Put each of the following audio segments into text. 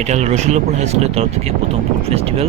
এটা হলো রসুল্লাপুর হাই স্কুলের তরফ থেকে প্রথম ফুড ফেস্টিভ্যাল।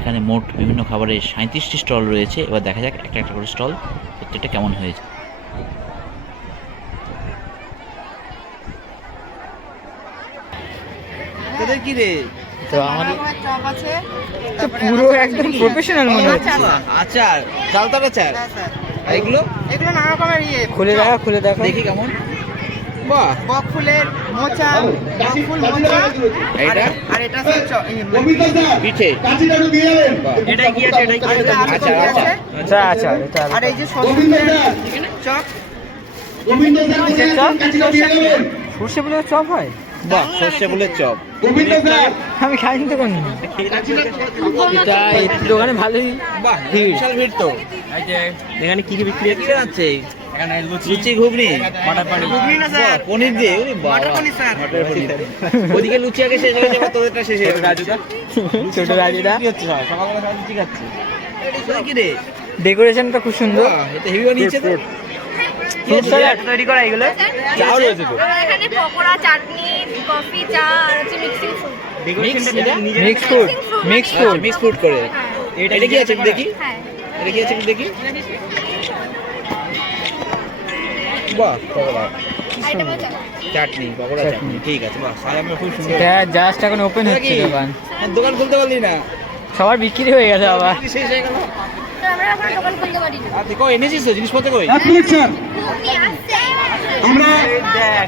এখানে মোট বিভিন্ন খাবারের 37টি স্টল রয়েছে। এবার দেখা যাক একটা একটা করে স্টল প্রত্যেকটা কেমন হয়েছে। তোদের কি রে? তো আমাদের চপ আছে, তো পুরো একদম প্রফেশনাল মনে হচ্ছে। আচার, চালতার আচার। হ্যাঁ স্যার। আর এগুলো এগুলো নানা রকমের খুলে দেখো দেখি কেমন। বাহ, বক ফুলের মোচা, বক ফুল মোচা। এইটা? আর এটা হচ্ছে পিঠে। এটা কি আছে? এটা কি আর এটা আলু আচার, কফি আছে। আচ্ছা আচ্ছা এটা আর এই যে সরষে চপ, সর্ষে বলে চপ হয়? বাহ, সর্ষে ফুলের চপ। আমি খাইনি তো কোনো। এটা এই দোকানে ভালোই বাহ, ভিড়। বিশাল ভিড় তো। এখানে কি কি বিক্রি কি আছে? এখানে লুচি, ঘুগনি, মাটার পানি। ঘুগনি না বাহ, স্যার, পনির দিয়ে। ওরে বাবা, মটর পনির স্যার। মটর পনির। ওদিকে লুচি আগে শেষ হয়ে গেছে, এবার তোদেরটা শেষ হয়ে গেছে। ছোট রাজুদা। কি হচ্ছে সব? সকালবেলা সবাই লুচি খাচ্ছে। তোদের কি রে? ডেকোরেশনটা খুব সুন্দর। বাহ, এটা হেভি বানিয়েছে তো। ফ্রুট স্যালাড তৈরি করা এগুলো। চাও রয়েছে তো। আর এখানে পকোড়া, চাটনি, কফি, চা আর হচ্ছে mixing fruit. Mix food, mix food. Mix food করে। হ্যাঁ এটা কি আছে একটু দেখি? হ্যাঁ। এটা কি আছে একটু দেখি? বাহ, পকোড়া, আর এটা হচ্ছে চাটনি, পকোড়া, চাটনি। ঠিক আছে, বাহ, সাজানো খুব সুন্দর। এটা জাস্ট এখন ওপেন হচ্ছে কি? দোকান। হ্যাঁ, দোকান খুলতে পারলি না? সবার বিক্রি হয়ে গেছে আবার। শেষ হয়ে গেল। তো আমরা এখন দোকান খুলতে পারি না। আর দেখো, এনেছিস তো জিনিসপত্র কই? ঘুগনি আসছে। আমরা দেখ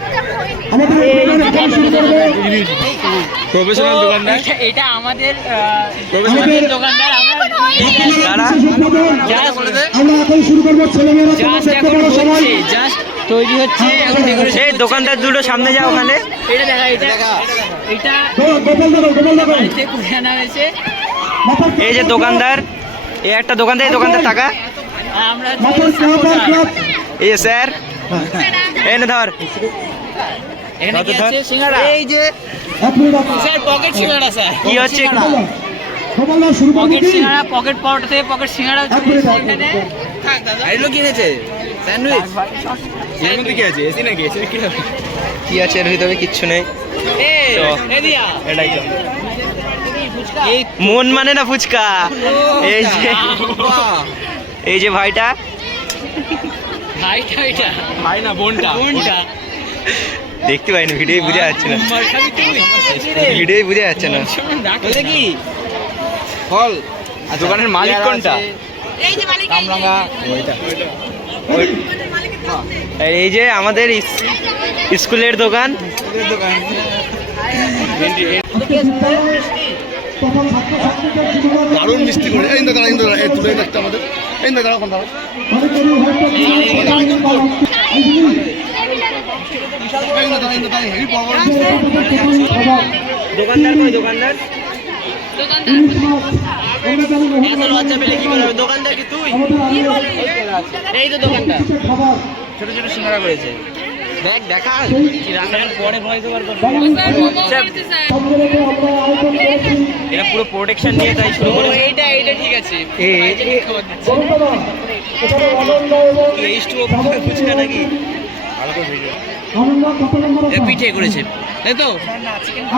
প্রফেশনাল দোকানদার। এটা আমাদের প্রফেশনাল দোকানদার। আমরা এখন শুরু করবো ছেলেমেয়েরা জাস্ট এখন হচ্ছে, জাস্ট তৈরি হচ্ছে এখন ডেকোরেশন। এই দোকানদার দুটো সামনে যাও ওখানে। এটা দেখা, এটা এটা বাড়িতে করে আনা হয়েছে। এই যে দোকানদার, এই একটা দোকানদার, এই দোকানদার টাকা। আমরা এই স্যার এই না ধর। এখানে কি আছে? সিঙ্গাড়া। এই যে স্যার পকেট সিঙ্গাড়া স্যার। কি হচ্ছে? শুরু করবো পকেট কি? সিঙ্গাড়া, পকেট পাউডার থেকে পকেট সিঙ্গাড়া চলে এসেছে এখানে। আর এগুলো কিনেছে স্যান্ডউইচ। এর মধ্যে কি আছে? এসি নাকি? এসি কি হবে? কি আছে এর ভিতরে? কিচ্ছু নেই। এটাই তো এই মন মানে না ফুচকা। এই যে বাহ, এই যে ভাইটা, ভাইটা, এটা ভাই না বোনটা। কোনটা? দেখতে পাইনি, ভিডিও বুঝে যাচ্ছে না, ভিডিও বুঝে যাচ্ছে না। বলে কি ফল? আর দোকানের মালিক কোনটা? এই যে মালিক, কামরাঙ্গা। আর এই যে আমাদের স্কুলের দোকান। তখন ছাত্রছাত্রীদের জীবনে দারুণ মিষ্টি করে। এই দাঁড়া, এই দাঁড়া, এই তুলে একটা আমাদের। এই দাঁড়া, কোন দাঁড়া? অনেকেরই হয়তো এই দাঁড়া, এই দাঁড়া, হেভি পাওয়ার। দোকানদার কই? দোকানদার এত লজ্জা পেলে কি করে হবে? দোকানদার কি তুই? এই তো দোকানদার। ছোট ছোট সিঙ্গারা করেছে। দেখ, দেখা কি রান্নার পরে ভয় দেওয়ার পর এটা পুরো প্রোটেকশন নিয়ে তাই শুরু করে। এইটা ঠিক আছে। ফুচকা নাকি? ভালো করে ভিডিও। আনন্দ পিঠে করেছে, তাই তো?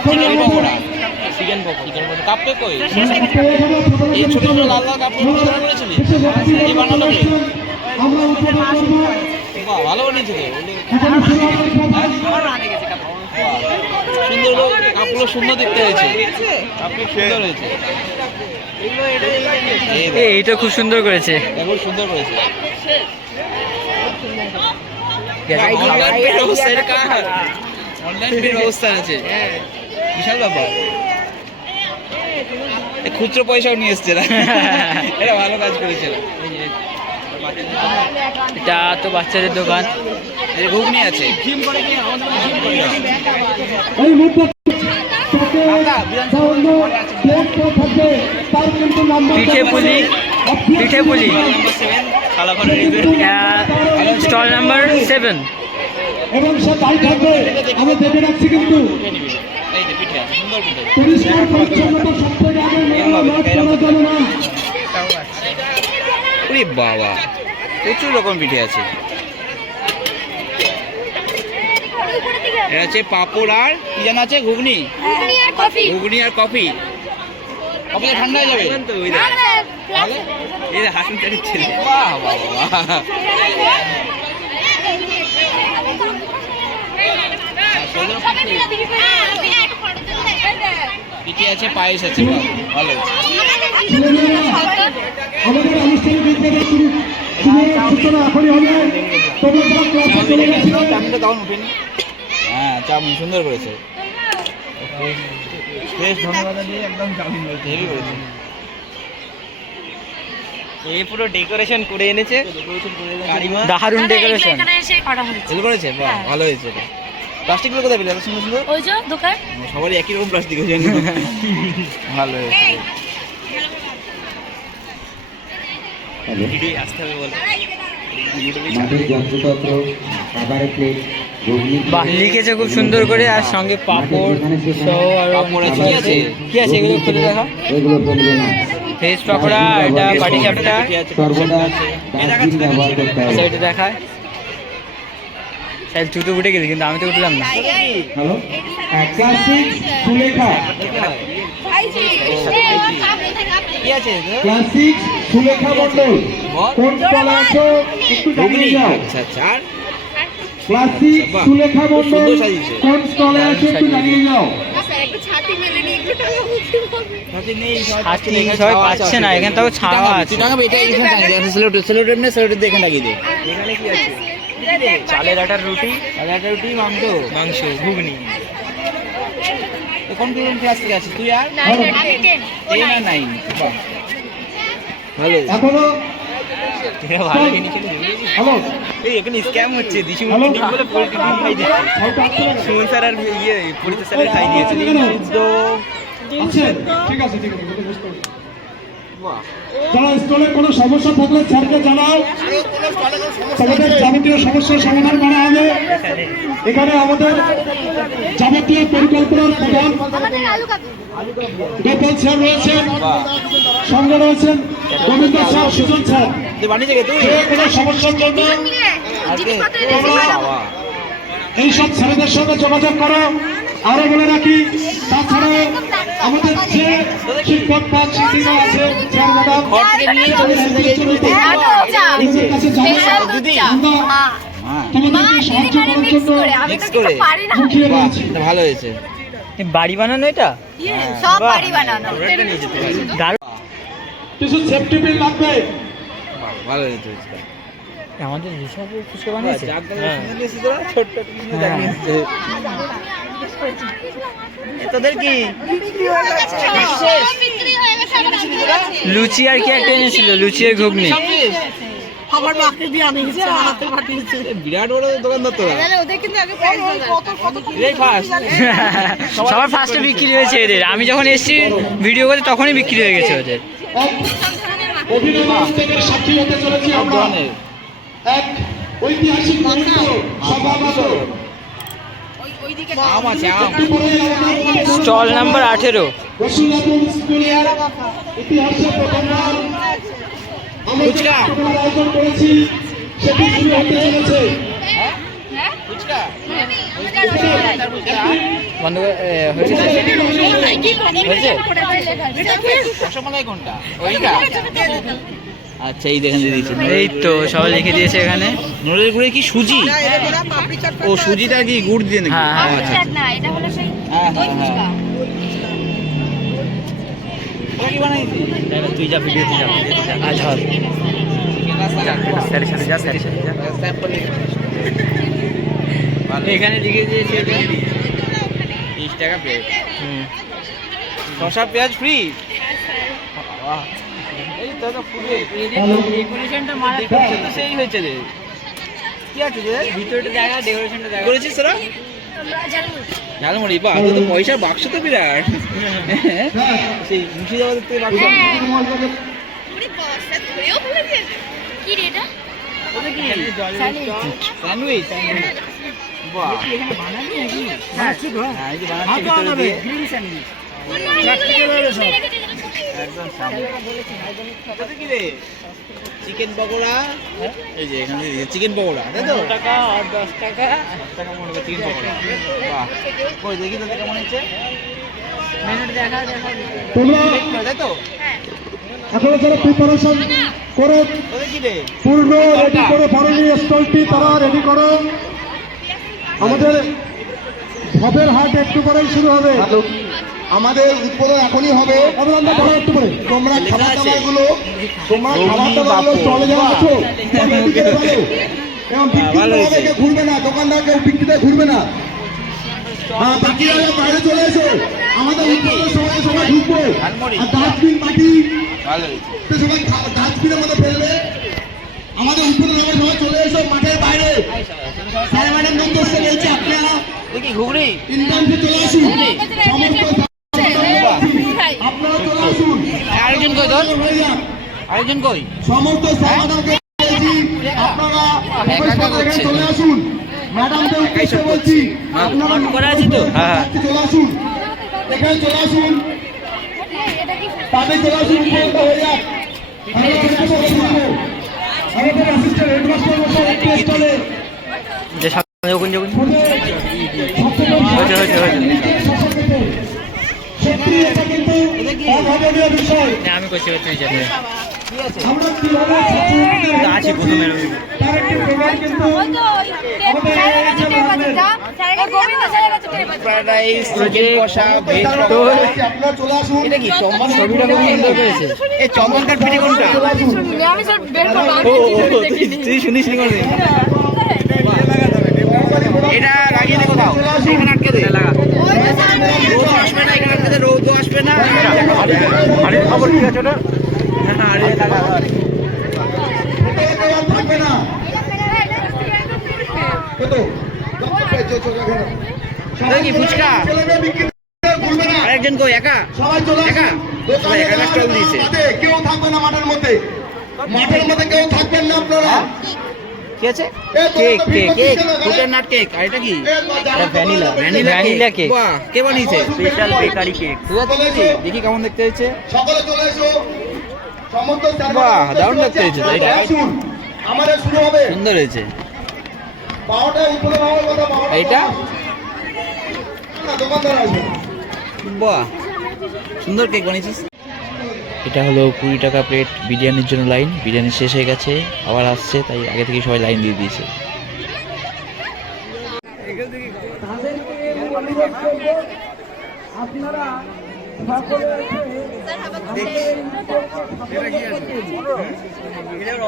Chicken pakora, chicken pakora. কাপে কই? এই ছোট ছোট লাল লাল কাপ করেছিলি? এই বানালো কে? বাহ, ভালো বানিয়েছে তো। সুন্দর, কাপগুলো সুন্দর দেখতে হয়েছে। কাপগুলো সুন্দর হয়েছে। এইটা খুব সুন্দর করেছে। খুব সুন্দর করেছে। অনলাইন পের ব্যবস্থা আছে। বিশাল ব্যাপার। খুচরো পয়সাও নিয়ে এসছে না। এটা ভালো কাজ করেছে। এটা তো বাচ্চাদের দোকান। এই ঘুগনি আছে। এই মুহূর্তে পিঠে পুলি, পিঠে পুলি। Stall number 7। এবং সে তাই থাকবে, আমি দেখে রাখছি কিন্তু এই যে পিঠে আছে, সুন্দর পিঠে। পরিষ্কার পরিচ্ছন্নতা সব থেকে আগে লক্ষ্য করা যাবে না। ওরে বাবা, প্রচুর রকম পিঠে আছে। এটা হচ্ছে পাঁপড় আর কি যেন আছে? ঘুগনি। ঘুগনি আর কফি ঘুগনি আর কফি। কফি ঠান্ডা হয়ে যাবে। এই হাসুন চালিয়ে বাহ বাহ বাহ। পিঠে আছে, পায়েস আছে, বাহ, ভালো হয়েছে। আমাদের আনুষ্ঠানিক বিদ্যালয় সূচনা এখনই হবে। তোমরা যারা ক্লাসে চলে গেছো চাউমিনটা তখন উঠেনি। হ্যাঁ চাউমিন সুন্দর করেছে, ফ্রেশ ধনেপাতা দিয়ে একদম চাউমিন করেছে, হেভি করেছে। এই পুরো ডেকোরেশন করে এনেছে, কারিমা দারুণ ডেকোরেশন। এখানে এসে করা হয়েছে হেভি করেছে, বাহ ভালো হয়েছে। এটা প্লাস্টিকগুলো কোথায় পেলে এত সুন্দর সুন্দর? ওই যে দোকান সবারই একই রকম প্লাস্টিক হয়েছে। ভালো হয়েছে। আসতে হবে বল। মাটির যন্ত্রতন্ত্র, খাবারের প্লেট, বাহ, লিখেছে খুব সুন্দর করে, আর সঙ্গে পাপড় সহ আরো পাঁপড় আছে, কি আছে? কি আছে এগুলো খুলে দেখা। এগুলো চলবে না। ভেজ পকোড়া, এটা পাটি চাপটা, সর্বদা ডাস্টবিন ব্যবহার করতে হবে। এটা দেখায়। স্যার জুতো উঠে গেলি, কিন্তু আমি তো উঠলাম না। হ্যালো ক্লাস 6 সুলেখা, কি আছে? ক্লাস 6 সুলেখা মণ্ডল কোন স্টলে আছো একটু জানিয়ে যাও। আচ্ছা আচ্ছা। আর ক্লাস 6 বাহ, সুলেখা খুব মণ্ডল সুন্দর সাজিয়েছে। কোন স্টলে আছো একটু জানিয়ে যাও। ছাতি সবাই পাচ্ছে না, এখানে তো ছাওয়া আছে। টাকা এটা এখানে টাঙিয়ে দে, সেলোটেপ নে, সেলোটেপ দিয়ে এখানে লাগিয়ে দে। এখানে কি আছে? চালের আটার রুটি, তাহলে একটা রুটি, মাংস, মাংস, ঘুগনি। কোন ক্লাস থেকে আছিস তুই? আর 9 10 10 আর 9, বাহ ভালো হয়েছে। এখনো এরা ভালো জিনিস খেলে দেবে। হ্যালো এই এখানে স্ক্যাম হচ্ছে, দিশু হ্যালো। বলে পোল্ট্রি ডিম খাই দিচ্ছে। সুমন স্যার আর ইয়ে পরিচিত স্যারের খাই দিয়েছে। আছে ঠিক আছে ঠিক আছে বুঝতে পারছি। যারা স্টলে কোনো সমস্যা থাকলে স্যারকে জানাও, তোমাদের যাবতীয় সমস্যার সমাধান করা হবে। এখানে আমাদের যাবতীয় পরিকল্পনার প্রধান গোপাল স্যার রয়েছেন, সঙ্গে রয়েছেন গোবিন্দ স্যার, সুজন স্যার। বানিয়ে গেছে তুই যে কোনো সমস্যার জন্য বাবা। এইসব স্যারেদের সঙ্গে যোগাযোগ করো। আরো বলে রাখি, তাছাড়াও আমাদের যে শিক্ষক বা শিক্ষিকা আছে স্যার ম্যাডাম, ওদের কাছে যাবো, দিদি আমরা তোমাদেরকে সাহায্য করার জন্য মিক্স করে মুখিয়ে বাহ, রয়েছি। এটা ভালো হয়েছে। বাড়ি বানানো এটা সব বাড়ি বানানো দারুণ। কিছু সেফটি পিন লাগবে। বাহ, ভালো হয়েছে। আমাদের হিসাবে ফুচকা বানিয়েছে। তোদের কি লুচি আর কি একটা এনেছিল, লুচি আর ঘুগনি। বিরাট বড় দোকানদার তোরা। ওদের কিন্তু আগে প্রাইস এই ফার্স্ট সবার ফার্স্টে বিক্রি হয়েছে এদের। আমি যখন এসেছি ভিডিও করে তখনই বিক্রি হয়ে গেছে ওদের। অভিনন্দন থেকে সাক্ষী হতে চলেছি আমরা। এক ঐতিহাসিক মুহূর্ত সম্ভবত আম আছে, আম। Stall number 18। রসুলাপুর স্কুলের ইতিহাসে প্রথমবার আমরা যে ফুচকা। ফুটবলের আয়োজন করেছি সেটি শুরু হতে চলেছে। ফুচকা বন্ধ করে হয়েছে হয়েছে। রসমালাই কোনটা? ওইটা। আচ্ছা এই দেখেন দিয়েছে। এই তো সবাই লিখে দিয়েছে এখানে। নোড়ের গুড়ে কি সুজি? ও সুজিটা কি গুড় দিয়ে নাকি? হ্যাঁ, হ্যাঁ, ও, আচ্ছা আচ্ছা। না এটা হলো সেই হ্যাঁ হ্যাঁ হ্যাঁ। ওরা কি বানাইছে? তুই যা ভিডিওতে যা, ভিডিওতে যা। আজ ধর স্যারের সাথে যা, স্যারের সাথে যা। এখানে লিখে দিয়েছে 30 টাকা প্লেট। শসা পেঁয়াজ ফ্রি। এই তো তো ফুলে ডেকোরেশনটা মারা ডেকোরেশন তো সেই হয়েছে রে। কি আছে রে? ভিতরটা জায়গা, ডেকোরেশনটা জায়গা। করেছিস তোরা? ঝালমুড়ি, বাহ, তোর তো পয়সার বাক্স তো বিরাট। সেই মুর্শিদাবাদের থেকে বাক্স। কি রে এটা স্যান্ডউইচ। বাহ, হ্যাঁ এই যে বানাচ্ছে ভিতরে দিয়ে। একদম সামনে। কত কি রে? চিকেন পকোড়া, এই যে এখানে চিকেন পকোড়া, তাই তো? 10 টাকা আর 10 টাকা। 10 টাকা মনে করে চিকেন পকোড়া। বাহ, কই দেখি তো কেমন হচ্ছে। তোমরা তাই তো এখনো যারা প্রিপারেশন করে ওদের কি রে পূর্ণ রেডি করে বরণী স্টলটি তারা রেডি করো। আমাদের ভবের হাট একটু করেই শুরু হবে। আমাদের উদ্বোধন এখনই হবে। অবলম্বন করো একটু করে। তোমরা খাবার দাবারগুলো চলে যাওয়া আছো এবং বিক্রি হবে, কেউ ঘুরবে না, দোকানদার কেউ বিক্রিতে ঘুরবে না। হ্যাঁ, বাকিরা বাইরে চলে এসো। আমাদের উদ্বোধনের সময় সবাই ঢুকবো। আর ডাস্টবিন মাটি ভালো হয়েছে সবাই ডাস্টবিনের মধ্যে ফেলবে। আমাদের উদ্বোধনের সময় সবাই চলে এসো মাঠের বাইরে। স্যার ম্যাডাম বলতে বলছে আপনারা দেখি ঘুগড়ি ইন্টার্নশিপে চলে আসুন। সমস্ত আপনারা চলে আসুন। আরেকজন কই তোর হয়ে যান। আরেকজন কই সমস্ত সমাধানকে বলছি আপনারা এখানে চলে আসুন। ম্যাডামকে উদ্দেশ্যে বলছি আপনারা করা আছে তো? হ্যাঁ চলে আসুন, এখানে চলে আসুন, তাদের চলে আসুন। হয়ে যাক আমাদের অ্যাসিস্ট্যান্ট হেডমাস্টার মশাই একটু স্টলে যে সামনে যখন সত্যি এটা কিন্তু অভাবনীয় বিষয়। আমি করছি তুই যাবে আমরা কিভাবে আছে প্রথমে তার একটি প্রোগ্রাম কিন্তু প্যারাডাইস চিকেন কষা ভেজ আপনারা চলে আসুন। এটা কি চম্পক ছবিটা খুব সুন্দর করেছে এই চম্পকের পিঠে কোনটা আমি সব বের করবো তুই শুনিস নি কোনদিন এটা লাগিয়ে দে কোথাও এখানে আটকে দে রোদ আসবে না এখানে আটকে দে রোদ আসবে না আরে খবর কি আছে ওটা আরে লাগা থাকবে না কত দেখি ফুচকা ঘুরবে না, আরেকজন কই একা সবাই চলে একা? আসুন। সবাই একা স্টল দিয়েছে। কেউ থাকবে না মাঠের মধ্যে, মাঠের মধ্যে কেউ থাকবেন না আপনারা। কি আছে কেক কেক কেক ফুটার নাট কেক আর এটা কি ভ্যানিলা ভ্যানিলা কেক। বাহ কে বানিয়েছে স্পেশাল বেকারি কেক দেখি কেমন দেখতে হয়েছে সকলে চলে এসো। সমস্ত বাহ, দারুণ দেখতে হয়েছে তো এটা। আসুন, আমাদের শুরু হবে সুন্দর হয়েছে 12টায় উদ্বোধন হওয়ার কথা। 12টা এইটা না, দোকানদার আসবে। বাহ সুন্দর কেক বানিয়েছিস এটা হলো 20 টাকা প্লেট বিরিয়ানির জন্য লাইন। বিরিয়ানি শেষ হয়ে গেছে, আবার আসছে, তাই আগে থেকে সবাই লাইন দিয়ে দিয়েছে। আপনারা সকলে